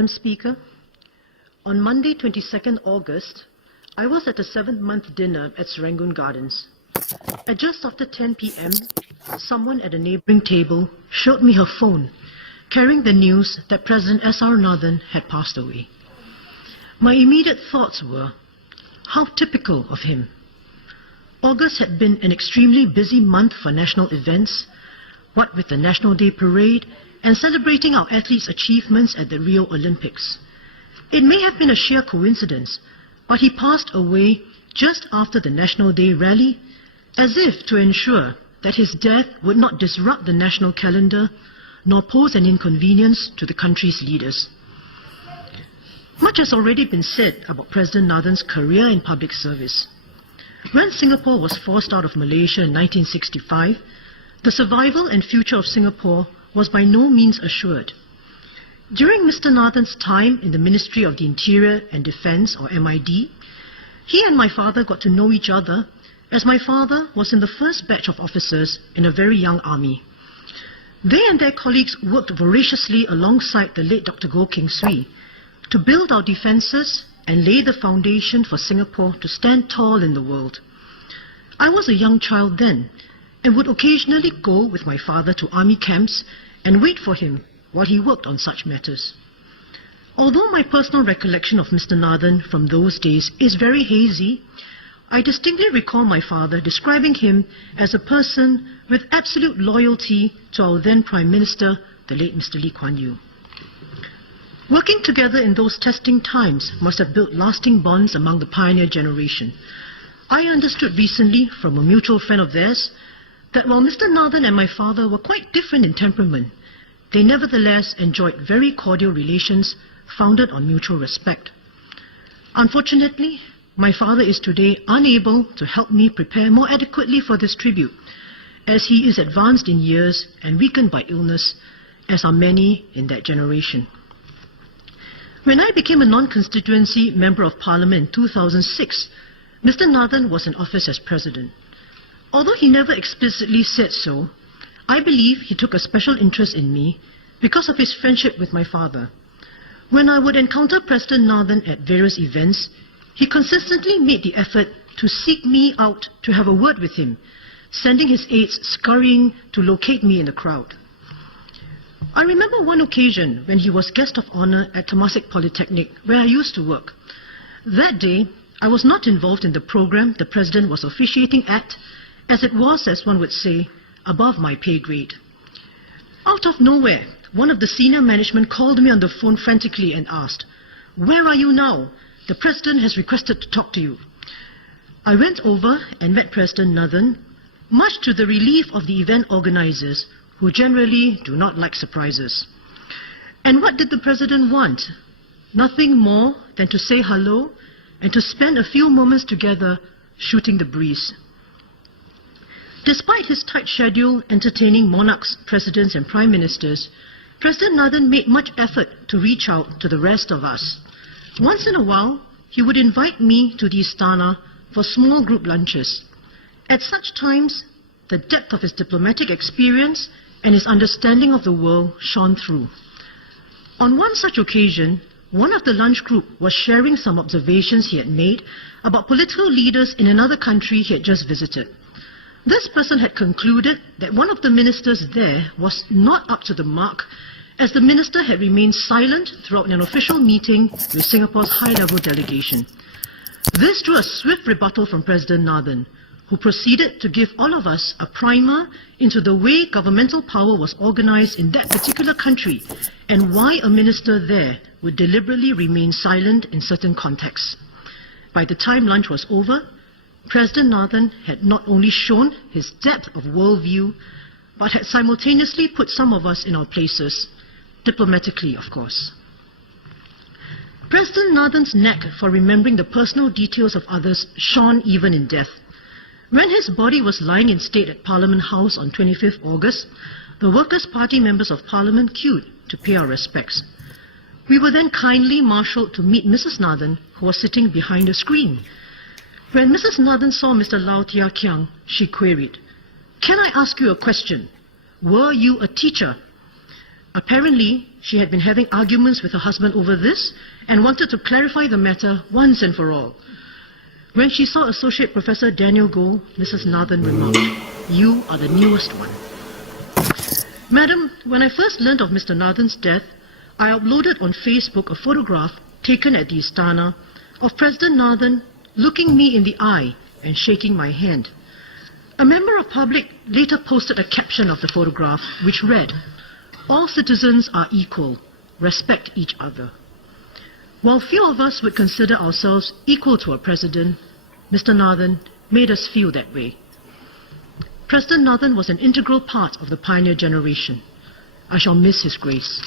Madam Speaker, on Monday, 22nd August, I was at a 7th-month dinner at Serangoon Gardens. At just after 10 p.m., someone at a neighboring table showed me her phone, carrying the news that President S.R. Nathan had passed away. My immediate thoughts were, how typical of him. August had been an extremely busy month for national events, what with the National Day Parade and celebrating our athletes' achievements at the Rio Olympics. It may have been a sheer coincidence, but he passed away just after the National Day rally, as if to ensure that his death would not disrupt the national calendar nor pose an inconvenience to the country's leaders. Much has already been said about President Nathan's career in public service. When Singapore was forced out of Malaysia in 1965, the survival and future of Singapore was by no means assured. During Mr. Nathan's time in the Ministry of the Interior and Defence, or MID, he and my father got to know each other, as my father was in the first batch of officers in a very young army. They and their colleagues worked voraciously alongside the late Dr. Goh Keng Swee to build our defences and lay the foundation for Singapore to stand tall in the world. I was a young child then, and would occasionally go with my father to army camps and wait for him while he worked on such matters. Although my personal recollection of Mr. Nathan from those days is very hazy, I distinctly recall my father describing him as a person with absolute loyalty to our then Prime Minister, the late Mr. Lee Kuan Yew. Working together in those testing times must have built lasting bonds among the pioneer generation. I understood recently from a mutual friend of theirs that while Mr. Nathan and my father were quite different in temperament, they nevertheless enjoyed very cordial relations founded on mutual respect. Unfortunately, my father is today unable to help me prepare more adequately for this tribute, as he is advanced in years and weakened by illness, as are many in that generation. When I became a non-constituency Member of Parliament in 2006, Mr. Nathan was in office as President. Although he never explicitly said so, I believe he took a special interest in me because of his friendship with my father. When I would encounter President Nathan at various events, he consistently made the effort to seek me out to have a word with him, sending his aides scurrying to locate me in the crowd. I remember one occasion when he was guest of honor at Temasek Polytechnic, where I used to work. That day, I was not involved in the program the President was officiating at, as it was, as one would say, above my pay grade. Out of nowhere, one of the senior management called me on the phone frantically and asked, "Where are you now? The President has requested to talk to you." I went over and met President Nathan, much to the relief of the event organizers, who generally do not like surprises. And what did the President want? Nothing more than to say hello and to spend a few moments together shooting the breeze. Despite his tight schedule entertaining monarchs, presidents and prime ministers, President Nathan made much effort to reach out to the rest of us. Once in a while, he would invite me to the Istana for small group lunches. At such times, the depth of his diplomatic experience and his understanding of the world shone through. On one such occasion, one of the lunch group was sharing some observations he had made about political leaders in another country he had just visited. This person had concluded that one of the ministers there was not up to the mark, as the minister had remained silent throughout an official meeting with Singapore's high-level delegation. This drew a swift rebuttal from President Nathan, who proceeded to give all of us a primer into the way governmental power was organized in that particular country and why a minister there would deliberately remain silent in certain contexts. By the time lunch was over, President Nathan had not only shown his depth of worldview, but had simultaneously put some of us in our places, diplomatically, of course. President Nathan's knack for remembering the personal details of others shone even in death. When his body was lying in state at Parliament House on 25th August, the Workers' Party members of Parliament queued to pay our respects. We were then kindly marshalled to meet Mrs. Nathan, who was sitting behind a screen. When Mrs. Nathan saw Mr. Lau Tia Kiang, she queried, "Can I ask you a question? Were you a teacher?" Apparently, she had been having arguments with her husband over this and wanted to clarify the matter once and for all. When she saw Associate Professor Daniel go, Mrs. Nathan remarked, "You are the newest one." Madam, when I first learned of Mr. Nathan's death, I uploaded on Facebook a photograph taken at the Istana of President Nathan looking me in the eye and shaking my hand. A member of public later posted a caption of the photograph which read, "All citizens are equal. Respect each other." While few of us would consider ourselves equal to a president, Mr. Nathan made us feel that way. President Nathan was an integral part of the pioneer generation. I shall miss his grace.